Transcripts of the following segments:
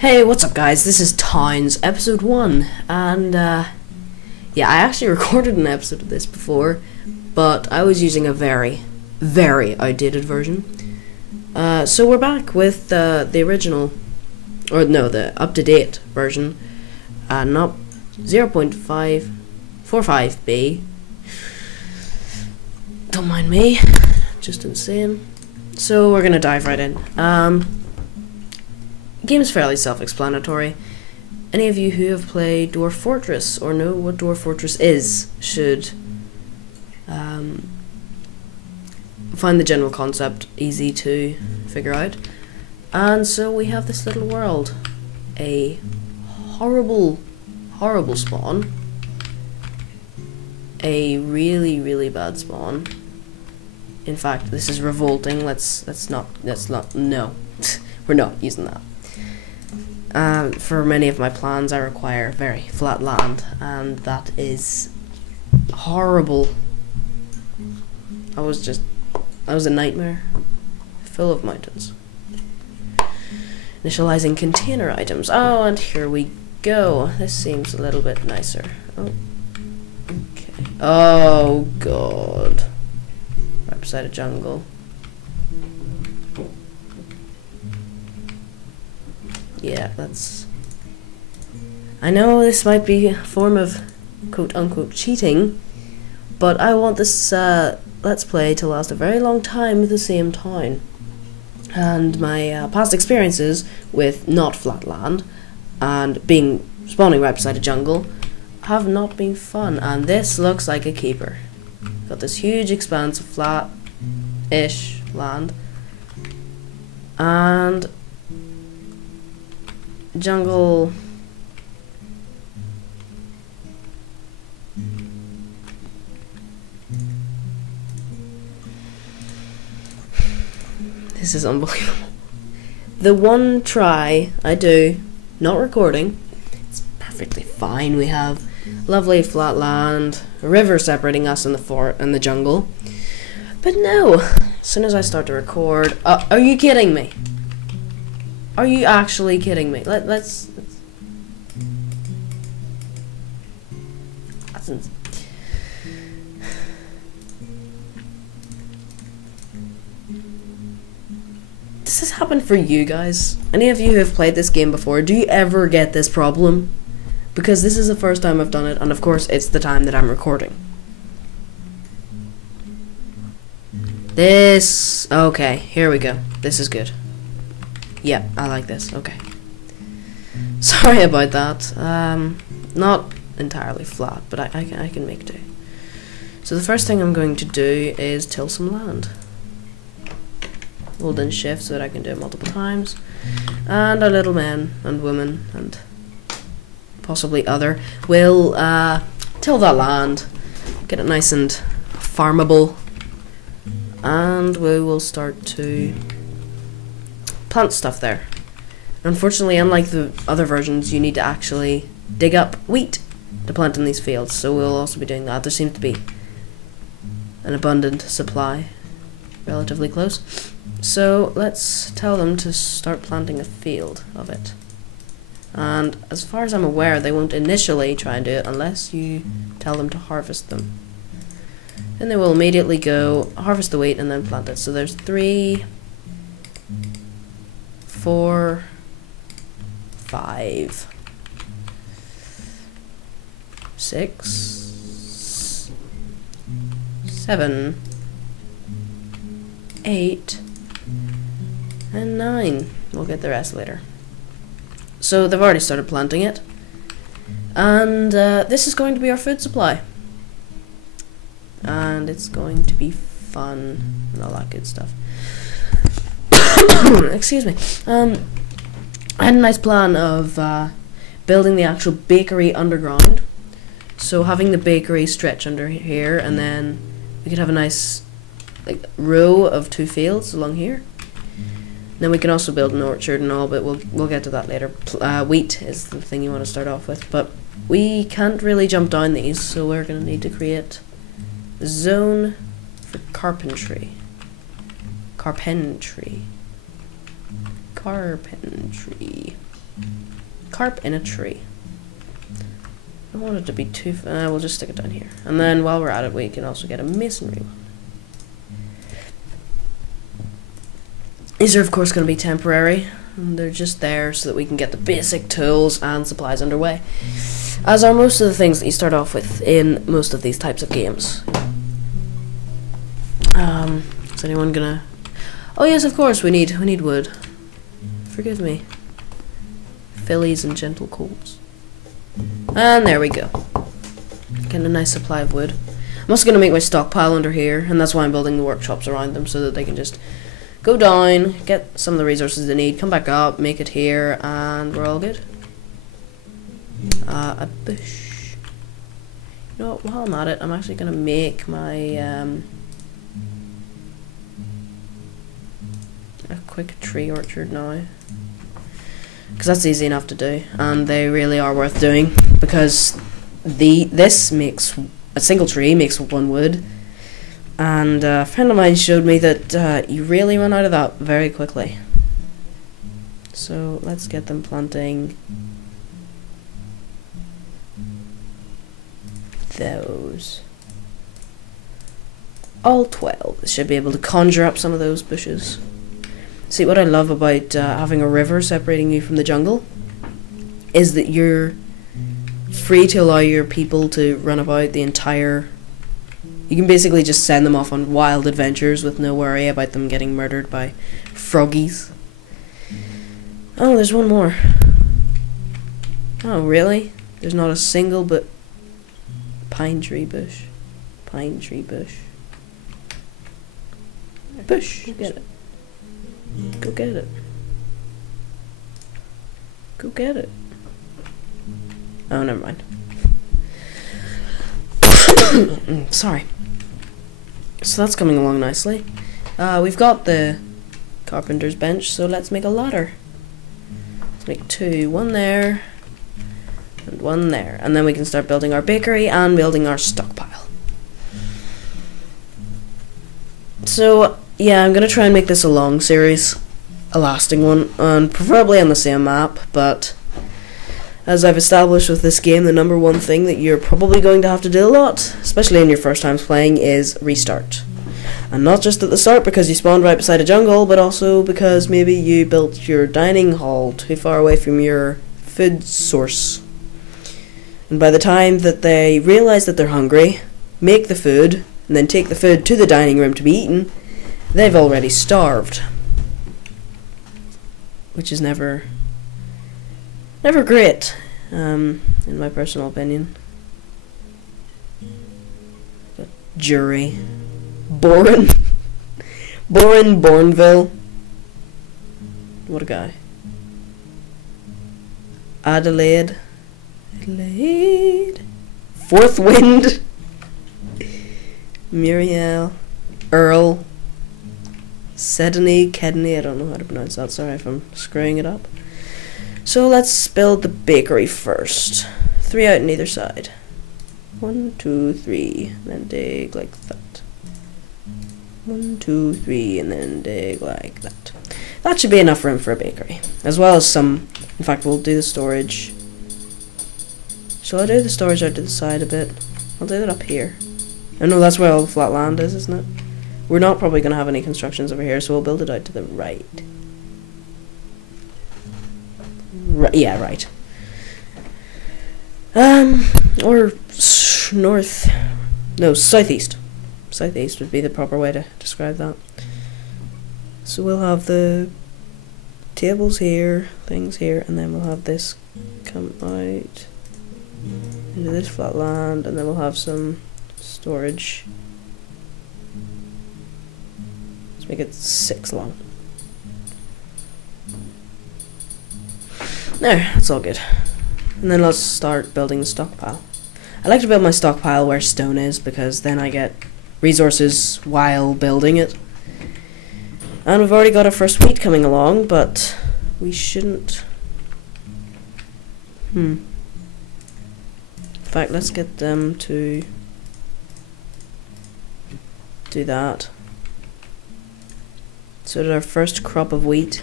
Hey, what's up guys? This is Towns, episode 1, and yeah, I actually recorded an episode of this before, but I was using a very outdated version. So we're back with the original, or no, the up-to-date version, not 0.545b. Don't mind me, just insane. So we're gonna dive right in. Game is fairly self-explanatory. Any of you who have played Dwarf Fortress or know what Dwarf Fortress is should find the general concept easy to figure out. And so we have this little world. A horrible spawn. A really bad spawn. In fact, this is revolting. Let's not no. We're not using that. For many of my plans I require very flat land, and that is horrible. I was a nightmare, full of mountains. Initializing container items. Oh, and here we go. This seems a little bit nicer. Oh, okay. Oh god. Right beside a jungle. Yeah, that's... I know this might be a form of quote-unquote cheating, but I want this Let's Play to last a very long time with the same town. And my past experiences with not flat land and spawning right beside a jungle have not been fun, and this looks like a keeper. Got this huge expanse of flat-ish land, and jungle. This is unbelievable. The one try I do, not recording, it's perfectly fine. We have lovely flat land, a river separating us and the fort and the jungle. But no, as soon as I start to record, are you kidding me? Are you actually kidding me? Let's This has happened for you guys? Any of you who have played this game before, do you ever get this problem? Because this is the first time I've done it, and of course it's the time that I'm recording. Okay, here we go. This is good. Yeah, I like this. Okay. Sorry about that. Not entirely flat, but I can make do. So the first thing I'm going to do is till some land. Hold in shift so that I can do it multiple times. And our little man and woman and possibly other will till that land, get it nice and farmable, and we will start to plant stuff there. Unfortunately, unlike the other versions, you need to actually dig up wheat to plant in these fields, so we'll also be doing that. There seems to be an abundant supply relatively close, so let's tell them to start planting a field of it. And as far as I'm aware, they won't initially try and do it unless you tell them to harvest them. Then they will immediately go harvest the wheat and then plant it. So there's 3, 4, 5, 6, 7, 8, and 9. We'll get the rest later. So they've already started planting it, and this is going to be our food supply, and it's going to be fun and all that good stuff. Excuse me. I had a nice plan of building the actual bakery underground, so having the bakery stretch under here, and then we could have a nice row of 2 fields along here. Then we can also build an orchard and all, but we'll get to that later. Wheat is the thing you want to start off with, but we can't really jump down these, so we're going to need to create a zone for carpentry. Carpentry. Carp in a tree. I don't want it to be too... we'll just stick it down here. And then while we're at it, we can also get a masonry one. These are of course going to be temporary. And they're just there so that we can get the basic tools and supplies underway. As are most of the things that you start off with in most of these types of games. Is anyone gonna... Oh yes, of course, we need wood. Forgive me. Fillies and gentle colds. And there we go. Getting a nice supply of wood. I'm also gonna make my stockpile under here, and that's why I'm building the workshops around them, so that they can just go down, get some of the resources they need, come back up, make it here, and we're all good. A bush. You know what, while I'm at it, I'm actually gonna make my a quick tree orchard now, because that's easy enough to do, and they really are worth doing, because this makes a single tree makes 1 wood, and a friend of mine showed me that you really run out of that very quickly. So let's get them planting those. All 12. Should be able to conjure up some of those bushes. See, what I love about having a river separating you from the jungle is that you're free to allow your people to run about the entire... You can basically just send them off on wild adventures with no worry about them getting murdered by froggies. Oh, there's one more. Oh, really? There's not a single but pine tree bush. Pine tree bush. Bush, get it. Go get it. Go get it. Oh, never mind. Sorry. So that's coming along nicely. We've got the carpenter's bench, so let's make a ladder. Let's make 2. 1 there, and 1 there. And then we can start building our bakery and building our stockpile. So, yeah, I'm going to try and make this a long series. A lasting one, and preferably on the same map, but... As I've established with this game, the number one thing that you're probably going to have to do a lot, especially in your first times playing, is restart. And not just at the start because you spawned right beside a jungle, but also because maybe you built your dining hall too far away from your food source. And by the time that they realize that they're hungry, make the food, and then take the food to the dining room to be eaten, they've already starved. Which is never great, in my personal opinion. But jury. Bourneville. What a guy. Adelaide. Fourth Wind. Muriel. Earl. Sedney, Kedney, I don't know how to pronounce that, sorry if I'm screwing it up. So let's build the bakery first. 3 out on either side. 1, 2, 3, and then dig like that. 1, 2, 3, and then dig like that. That should be enough room for a bakery. As well as some, in fact we'll do the storage. Shall I do the storage out to the side a bit? I'll do that up here. I know that's where all the flat land is, isn't it? We're not probably going to have any constructions over here, so we'll build it out to the right. Yeah, right. Or north. No, southeast. Southeast would be the proper way to describe that. So we'll have the tables here, things here, and then we'll have this come out into this flat land, and then we'll have some storage. Let's make it 6 long. There, that's all good. And then let's start building the stockpile. I like to build my stockpile where stone is, because then I get resources while building it. And we've already got our first wheat coming along, but we shouldn't... In fact, let's get them to do that. So that our first crop of wheat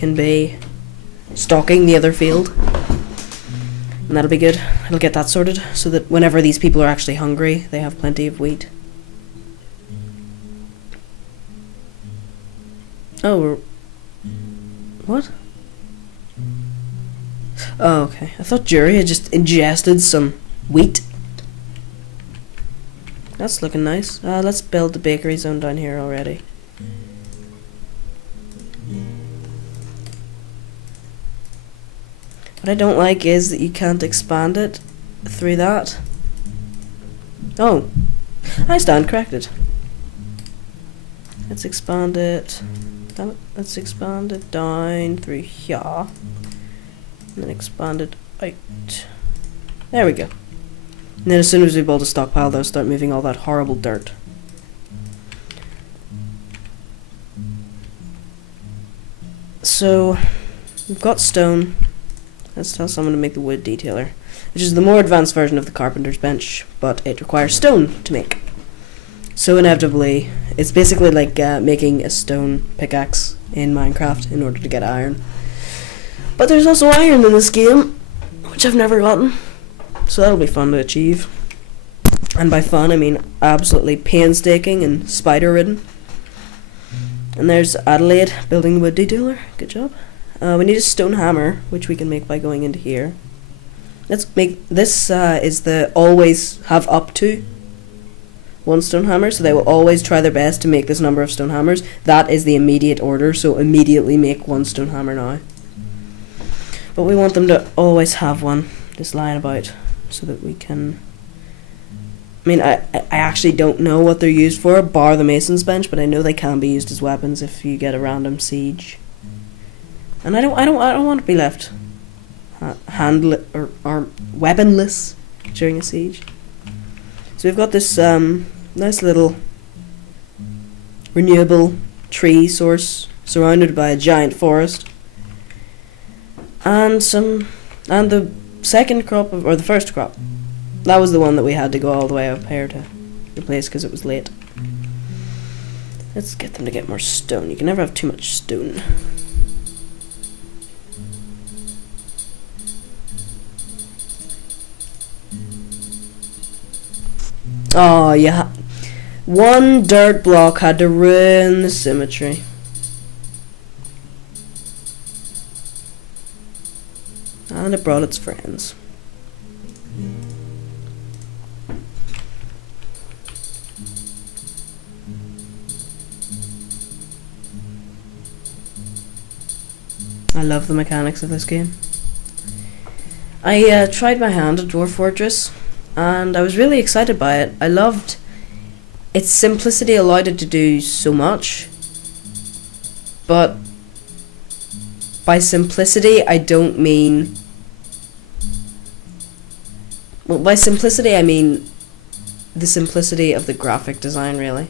can be stocking the other field. And that'll be good. It'll get that sorted so that whenever these people are actually hungry, they have plenty of wheat. Oh, what? Oh, okay. I thought Jury had just ingested some wheat. That's looking nice. Let's build the bakery zone down here already. What I don't like is that you can't expand it through that. Oh, I stand corrected. Let's expand it. Let's expand it down through here. And then expand it out. There we go. And then as soon as we build a stockpile, they'll start moving all that horrible dirt. So, we've got stone. Let's tell someone to make the wood detailer, which is the more advanced version of the carpenter's bench, but it requires stone to make. So inevitably, it's basically like making a stone pickaxe in Minecraft in order to get iron. But there's also iron in this game, which I've never gotten, so that'll be fun to achieve. And by fun, I mean absolutely painstaking and spider-ridden. And there's Adelaide building the wood detailer. Good job. We need a stone hammer, which we can make by going into here. Let's make this is the always have up to one stone hammer, so they will always try their best to make this number of stone hammers. That is the immediate order, so immediately make one stone hammer now. But we want them to always have one just lying about, so that we can... I mean, I actually don't know what they're used for, bar the mason's bench, but I know they can be used as weapons if you get a random siege. And I don't want to be left handless or weaponless during a siege. So we've got this nice little renewable tree source surrounded by a giant forest, and the second crop or the first crop. That was the one that we had to go all the way up here to replace because it was late. Let's get them to get more stone. You can never have too much stone. Oh, yeah. One dirt block had to ruin the symmetry. And it brought its friends. I love the mechanics of this game. I tried my hand at Dwarf Fortress, and I was really excited by it. I loved its simplicity, allowed it to do so much, but by simplicity I don't mean... Well, by simplicity I mean the simplicity of the graphic design, really.